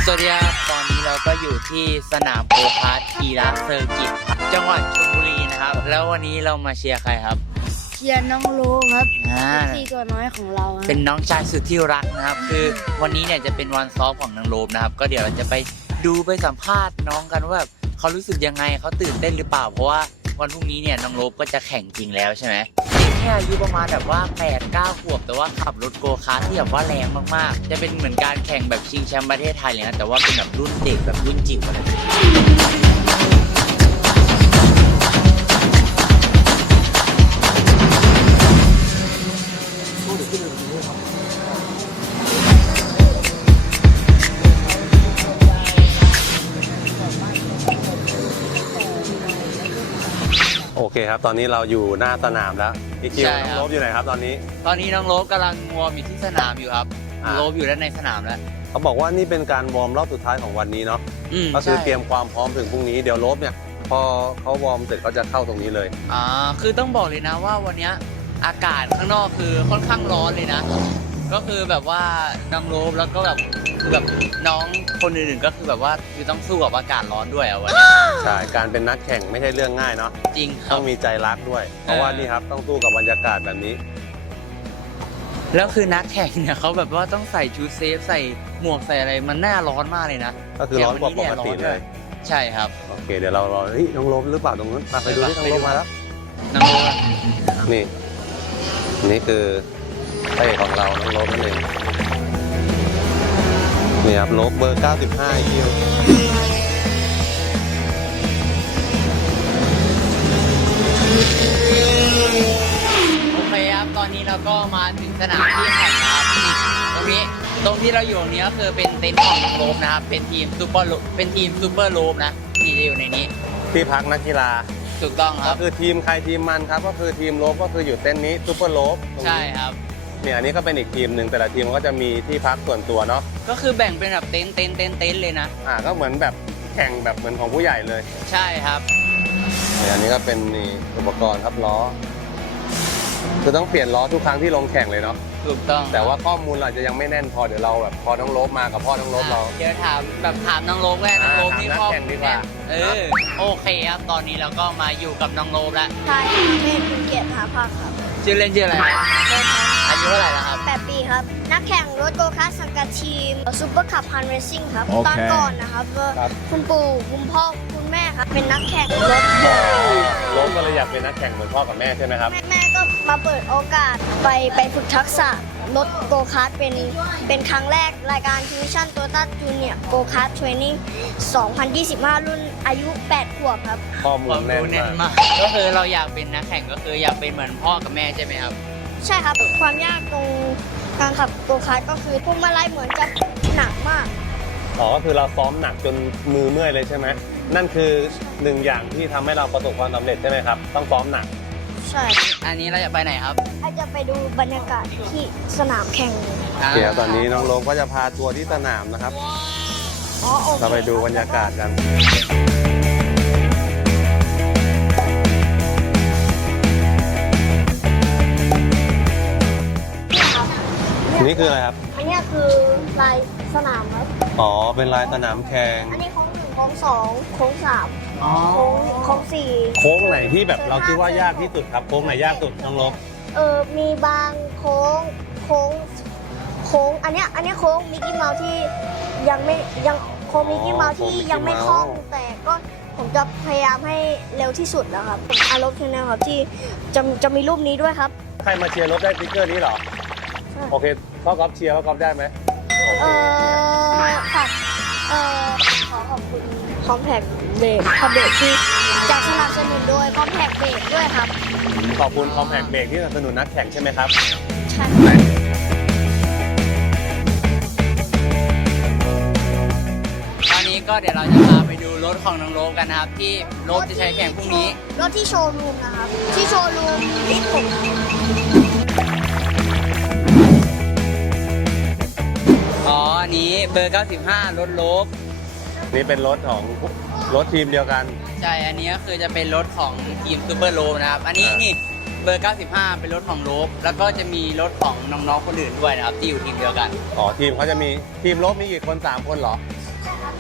สวัสดีครับตอนนี้เราก็อยู่ที่สนามโกคาร์ทกีฬาเซอร์กิตครับจังหวัดชลบุรีนะครับแล้ววันนี้เรามาเชียร์ใครครับเชียร์น้องโลครับพี่ตัวน้อยของเราเป็นน้องชายสุดที่รักนะครับคือวันนี้เนี่ยจะเป็นวันซ้อมของน้องโลมนะครับก็เดี๋ยวเราจะไปดูไปสัมภาษณ์น้องกันว่าแบบเขารู้สึกยังไงเขาตื่นเต้นหรือเปล่าเพราะว่าวันพรุ่งนี้เนี่ยน้องโลมก็จะแข่งจริงแล้วใช่ไหมแค่อายุประมาณแบบว่า 8-9 ขวบแต่ว่าขับรถโกคาร์ทที่แบบว่าแรงมากๆจะเป็นเหมือนการแข่งแบบชิงแชมป์ประเทศไทยเลยนะแต่ว่าเป็นแบบรุ่นเด็กแบบรุ่นจิ๋วอะไรโอเคครับตอนนี้เราอยู่หน้าสนามแล้วพี่คิวน้องโลบอยู่ไหนครับตอนนี้น้องโลบกำลังวอร์มอยู่ที่สนามอยู่ครับโลบอยู่ด้านในสนามแล้วเขาบอกว่านี่เป็นการวอร์มรอบสุดท้ายของวันนี้เนาะก็คือเตรียมความพร้อมถึงพรุ่งนี้เดี๋ยวโลบเนี่ยพอเขาวอร์มเสร็จเขาจะเข้าตรงนี้เลยคือต้องบอกเลยนะว่าวันนี้อากาศข้างนอกคือค่อนข้างร้อนเลยนะก็คือแบบว่าน้องโลบแล้วก็แบบคือแบบน้องคนอื่นๆก็คือแบบว่าคือต้องสู้กับอากาศร้อนด้วยวันนี้ใช่การเป็นนักแข่งไม่ใช่เรื่องง่ายเนาะจริงต้องมีใจรักด้วยเพราะว่านี่ครับต้องสู้กับบรรยากาศแบบนี้แล้วคือนักแข่งเนี่ยเขาแบบว่าต้องใส่ชุดเซฟใส่หมวกใส่อะไรมันน่าร้อนมากเลยนะก็คือร้อนกว่าปกติเลยใช่ครับโอเคเดี๋ยวเรารอน้องโลบหรือเปล่าตรงนั้นไปดูที่น้องโลบมาแล้วน้องโลบนี่คือพระเอกของเราน้องโลบนั่นเองนี่ครับโลบเบอร์ 95คิวโอเคครับตอนนี้เราก็มาถึงสนามที่แข่งครับตรงที่เราอยู่ตรงนี้ก็คือเป็นเต็นท์ของน้องโลบนะครับเป็นทีมซูเปอร์โลบนะที่จะอยู่ในนี้ที่พักนักกีฬาถูกต้องครับก็คือทีมใครทีมมันครับก็คือทีมโลบก็คืออยู่เต็นท์นี้ซูเปอร์โลบใช่ครับเนี่ยอันนี้ก็เป็นอีกทีมหนึ่งแต่ละทีมก็จะมีที่พักส่วนตัวเนาะก็คือแบ่งเป็นแบบเต็นท์เลยนะก็เหมือนแบบแข่งแบบเหมือนของผู้ใหญ่เลยใช่ครับเนี่ยอันนี้ก็เป็นนี่อุปกรณ์ครับล้อคือต้องเปลี่ยนล้อทุกครั้งที่ลงแข่งเลยเนาะถูกต้องแต่ว่าข้อมูลอาจจะยังไม่แน่นพอเดี๋ยวเราแบบพอน้องโลบมากับพ่อน้องโลบเราเดี๋ยวถามน้องโลบแว่น้องโลบนี่พ่อแข่งดีกว่าโอเคครับตอนนี้เราก็มาอยู่กับน้องโลบแล้วใช่เป็นคุณเกียรติหาภาคครับชื่อเล่นชื่ออะไรอายุเท่าไหร่แล้วครับ 8 ปีครับนักแข่งรถโกคาร์ทสังกัดทีมซูเปอร์คัพฮันเรซิ่งครับตอนก่อนนะครับคุณปู่คุณพ่อคุณแม่ครับเป็นนักแข่งรถโลบก็เลยอยากเป็นนักแข่งเหมือนพ่อกับแม่ใช่ไหมครับแม่ก็มาเปิดโอกาสไปฝึกทักษะรถโกคาร์ทเป็นครั้งแรกรายการทิวิชั่นโตต้าจูเนียร์โกคาร์ทเทรนนิ่ง2025 รุ่นอายุ8 ขวบครับข้อมูลแน่นมากก็คือเราอยากเป็นนักแข่งก็คืออยากเป็นเหมือนพ่อกับแม่ใช่ไหมครับใช่ครับความยากตรงการขับโกคาร์ทก็คือพวงมาลัยเหมือนจะหนักมากก็คือเราซ้อมหนักจนมือเมื่อยเลยใช่ไหมนั่นคือหนึ่งอย่างที่ทำให้เราประสบความสำเร็จใช่ไหมครับต้องซ้อมหนักใช่อันนี้เราจะไปไหนครับอาจจะไปดูบรรยากาศที่สนามแข่งเดี๋ยวตอนนี้น้องโลมก็จะพาทัวร์ที่สนามนะครับเราไปดูบรรยากาศกันนี่คืออะไรครับอันนี้คือลายสนามครับเป็นลายสนามแข่งอันนี้โค้ง1โค้ง2โค้ง3โค้ง4 โค้งไหนที่แบบเราคิดว่ายากที่สุดครับโค้งไหนยากสุดน้องลบมีบางโค้งอันนี้โค้งมิกกี้เมาส์ที่ยังโค้งมิกกี้เมาส์ที่ยังไม่คล่องแต่ก็ผมจะพยายามให้เร็วที่สุดนะครับผมอารมณ์เทนนะครับที่จะมีรูปนี้ด้วยครับใครมาเชียร์รถได้สติ๊กเกอร์นี้เหรอโอเคพ่อกอล์ฟเชียร์พ่อกอล์ฟได้ไหมค่ะขอขอบคุณคอมแพคเบรกที่จะสนับสนุนโดยคอมแพคเบรกด้วยครับขอบคุณคอมแพคเบรกที่สนับสนุนนักแข่งใช่ไหมครับใช่ตอนนี้ก็เดี๋ยวเราจะพาไปดูรถของน้องโลบกันนะครับที่รถจะใช้แข่งพรุ่งนี้รถที่โชว์รูมนะครับที่โชว์รูมลิฟต์ผมอันนี้เบอร์ 95 รถโลบนี่เป็นรถของรถทีมเดียวกันใช่อันนี้ก็คือจะเป็นรถของทีมซูเปอร์โลบนะครับอันนี้นี่เบอร์ 95 เป็นรถของโลบแล้วก็จะมีรถของน้องๆคนอื่นด้วยนะครับที่อยู่ทีมเดียวกันทีมเขาจะมีทีมโลบมีกี่คน3 คนเหรอ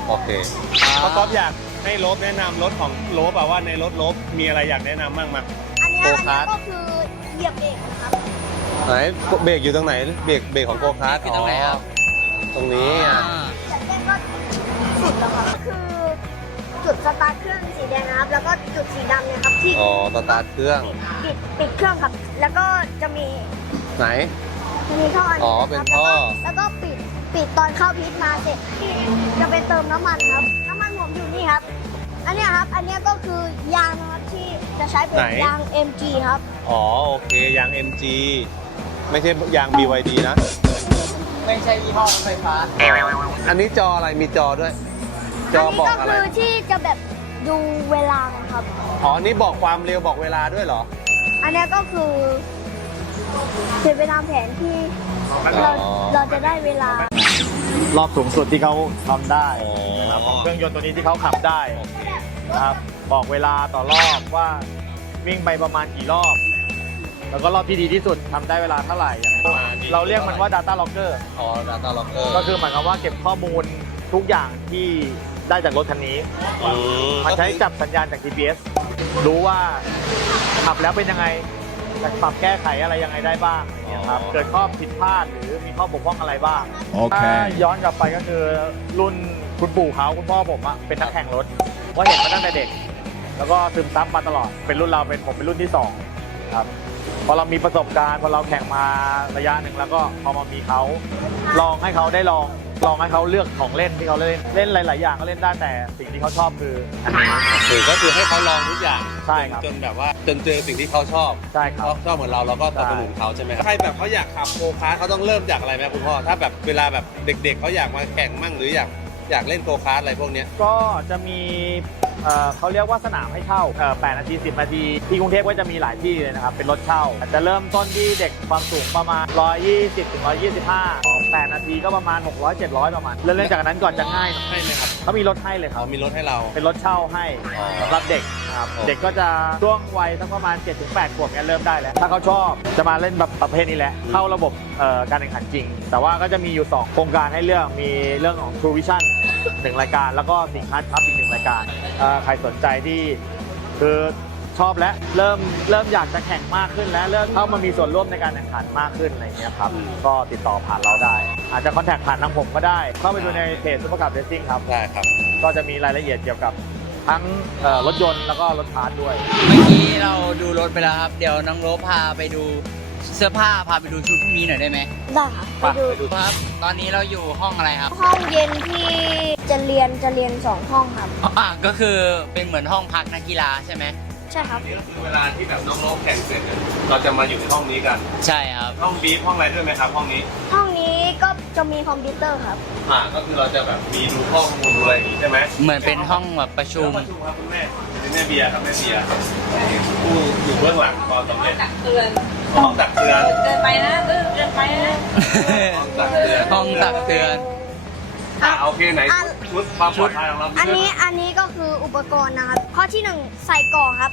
โอเคพ่อก๊อฟอยากให้โลบแนะนำรถของโลบว่าในรถโลบมีอะไรอยากแนะนำบ้างมาอันเนี้ยโกคาร์ทก็คือเหยียบเบรกนะครับไหนเบรกอยู่ตรงไหนเบรกของโกคาร์ทคือตรงไหนครับตรงนี้อ่ะจากแรกก็สุดแล้วครับก็คือจุดสตาร์ทเครื่องสีแดงนะครับ แล้วก็จุดสีดำเนี่ยครับที่อ๋อสตาร์ทเครื่องปิดเครื่องครับ แล้วก็จะมีไหนท่ออันอ๋นี้อนะเป็นครับท่อแล้วก็ปิดตอนเข้าพิษมาเสร็จที่จะไปเติมน้ำมันครับ น้ำมันผมอยู่นี่ครับ อันเนี้ยครับ อันเนี้ยก็คือยางนะครับที่จะใช้เป็นยาง MG ครับอ๋อโอเคยาง MG ไม่ใช่ยาง BYD นะไม่ใช่ยี่ห้อรถไฟฟ้าอันนี้จออะไรมีจอด้วย จอบอกอะไรนนี้ก็คือที่จะแบบดูเวลาครับอ๋อนี่บอกความเร็วบอกเวลาด้วยเหรออันเนี้ยก็คือเป็นไปตามแผนที่เราจะได้เวลารอบสูงสุดที่เขาทำได้อ๋อนะครับของเครื่องยนต์ตัวนี้ที่เขาขับได้นะครับบอกเวลาต่อรอบว่าวิ่งไปประมาณกี่รอบ แล้วก็รอบที่ดีที่สุดทำได้เวลาเท่าไหร่อย่างเราเรียกมันว่า Data Logger อ๋อ Data Logger ก็คือหมายความว่าเก็บข้อมูลทุกอย่างที่ได้จากรถคันนี้ มันใช้จับสัญญาณจาก GPS รู้ว่าขับแล้วเป็นยังไงจะปรับแก้ไขอะไรยังไงได้บ้างอย่างเงี้ยครับอ๋อเกิดข้อผิดพลาดหรือมีข้อบกพร่องอะไรบ้างโอเคถ้าย้อนกลับไปก็คือรุ่นคุณปู่เขาคุณพ่อผมอะเป็นนักแข่งรถก็เห็นมาตั้งแต่เด็ก แล้วก็ซึมซับมาตลอดเป็นรุ่นเราผมเป็นรุ่นที่สองครับพอเรามีประสบการณ์พอเราแข่งมาระยะหนึ่งแล้วก็พอมามีเขาลองให้เขาได้ลองให้เขาเลือกของเล่นที่เขาเล่นหลาย ๆ อย่างก็เล่นได้แต่สิ่งที่เขาชอบคืออันนี้ก็คือให้เขาลองทุกอย่างใช่ครับจนแบบว่าจนเจอสิ่งที่เขาชอบใช่ครับชอบเหมือนเราก็สนับสนุนเขาใช่ไหมใครแบบเขาอยากขับโกคาร์ทเขาต้องเริ่มจากอะไรไหมคุณพ่อถ้าแบบเวลาแบบเด็ก ๆเขาอยากมาแข่งมั่งหรืออยากเล่นโกคาร์ทอะไรพวกเนี้ยก็จะมีเขาเรียกว่าสนามให้เช่า8 นาที 10 นาที ที่กรุงเทพก็จะมีหลายที่เลยนะครับ เป็นรถเช่าอาจจะเริ่มต้นที่เด็กความสูงประมาณ 120 ถึง 125 8 นาทีก็ประมาณ 600 700 ประมาณ เริ่มจากนั้นก่อนจะง่ายหน่อยให้ไหมครับเขามีรถให้เลยคเขารับมีรถให้เราเป็นรถเช่าให้อ๋อสำหรับเด็กนะครับอ๋อเด็กก็จะช่วงวัยสักประมาณ 7-8 ขวบเนี่ยเริ่มได้แล้ว ถ้าเขาชอบจะมาเล่นแบบประเภทนี้แหละ เข้าระบบการแข่งขันจริง แต่ว่าก็จะมีอยู่ 2 โครงการให้เลือกมีเรื่องของ True Vision 1 รายการ แล้วก็สิงค้าครับอีก 1 รายการใครสนใจที่คือชอบและเริ่มอยากจะแข่งมากขึ้นและเริ่มเข้ามามีส่วนร่วมในการแข่งขันมากขึ้นอะไรอย่างเงี้ยครับก็ติดต่อผ่านเราได้ อาจจะคอนแทคผ่านทางผมก็ได้ เข้าไปดูในเพจซุปเปอร์คัพเรซซิ่งครับได้ครับก็จะมีรายละเอียดเกี่ยวกับทั้งรถยนต์แล้วก็รถคาร์ทด้วยเมื่อกี้เราดูรถไปแล้วครับ เดี๋ยวน้องโรบพาไปดูเสื้อผ้าพาไปดูชุดพรุ่งนี้หน่อยได้ไหมได้ครับไปดูครับ ตอนนี้เราอยู่ห้องอะไรครับห้องเย็นที่จะเรียน2 ห้องครับก็คือเป็นเหมือนห้องพักนักกีฬาใช่ไหมใช่ครับนี่ก็คือเวลาที่แบบน้องโลกแข่งเสร็จเนี่ยเราจะมาอยู่ในห้องนี้กันใช่ครับห้องบีฟห้องอะไรด้วยไหมครับห้องนี้ห้องนี้ก็จะมีคอมพิวเตอร์ครับก็คือเราจะแบบมีดูข้อมูลดูอะไรอย่างนี้ใช่ไหมเหมือนเป็นห้องแบบประชุมประชุมครับคุณแม่เป็นแม่เบียร์ครับแม่เบียร์ผู้อยู่เบื้องหลังตอนสำเร็จตักเตือนห้องตักเตือนเกินไปนะเกินไปนะห้องตักเตือนห้องตักเตือนโอเคไหนชุดความปลอดภัยของเราอันนี้ก็คืออุปกรณ์นะครับ ข้อที่ 1 ใส่กล่องครับ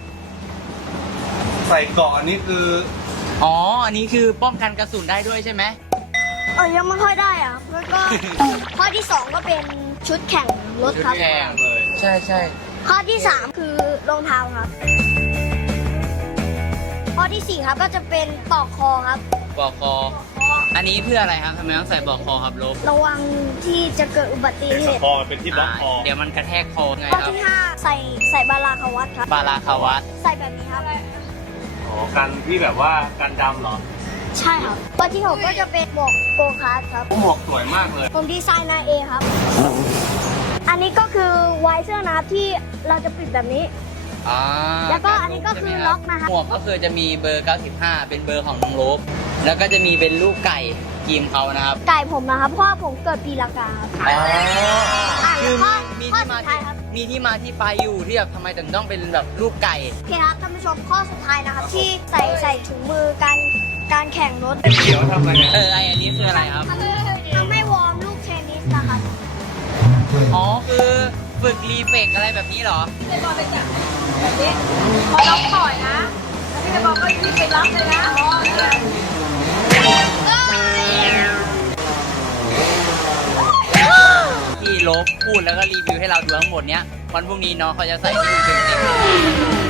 ใส่เกาะอันนี้คืออ๋อ อันนี้คือป้องกันกระสุนได้ด้วยใช่ไหมยังไม่ค่อยได้อะครับแล้วก็ ข้อที่ 2 ก็เป็นชุดแข่งรถครับชุดแข่งเลยใช่ใช่ข้อที่ 3 คือรองเท้าครับ ข้อที่ 4 ครับก็จะเป็นปลอกคอครับบอกคอ อันนี้เพื่ออะไรครับทำไมต้องใส่บอกคอครับโรบระวังที่จะเกิดอุบัติเหตุคอเป็นที่บล็อกคอเดี๋ยวมันกระแทกคอไงข้อครับที่ 5 ใส่บาราคาวัตครับบาราคาวัตใส่แบบนี้ครับกันที่แบบว่ากันดำเหรอใช่ครับ ข้อที่ 6 ก็จะเป็นหมวกโกคาร์ทครับหมวกสวยมากเลยผมดีไซน์มาเองครับ อันนี้ก็คือไวเซอร์นะครับที่เราจะปิดแบบนี้อ่าแล้วก็อันนี้ก็คือล็อกนะคะหมวกก็คือจะมีเบอร์ 95 เป็นเบอร์ของน้องโรบแล้วก็จะมีเป็นลูกไก่ทีมเขานะครับไก่ผมนะครับ เพราะว่าผมเกิดปีละกาครับอ๋อแล้วข้อมีข้อที่สุมาดท้ายครับมีที่มาที่ไปอยู่ที่แบบทำไมถึงต้องเป็นแบบลูกไก่โอเคครับท่านผู้ชมข้อสุดท้ายนะครับ ที่ใส่ถุงมือการแข่งรถเขียวทำอะไรเนี่ยไออันนี้คืออะไรครับทำให้วอร์มลูกเทนนิสนะครับอ๋อ คือฝึกรีเฟกอะไรแบบนี้เหรอพี่บอลไปจับแบบนี้พอเราปล่อยนะแล้วพี่บอลก็วิ่งไปรับเลยนะอ๋อที่โรลบพูดแล้วก็รีวิวให้เราดูทั้งหมดเนี้ยวันพรุ่งนี้น้องเขาจะใส่ให้ดูเต็มๆ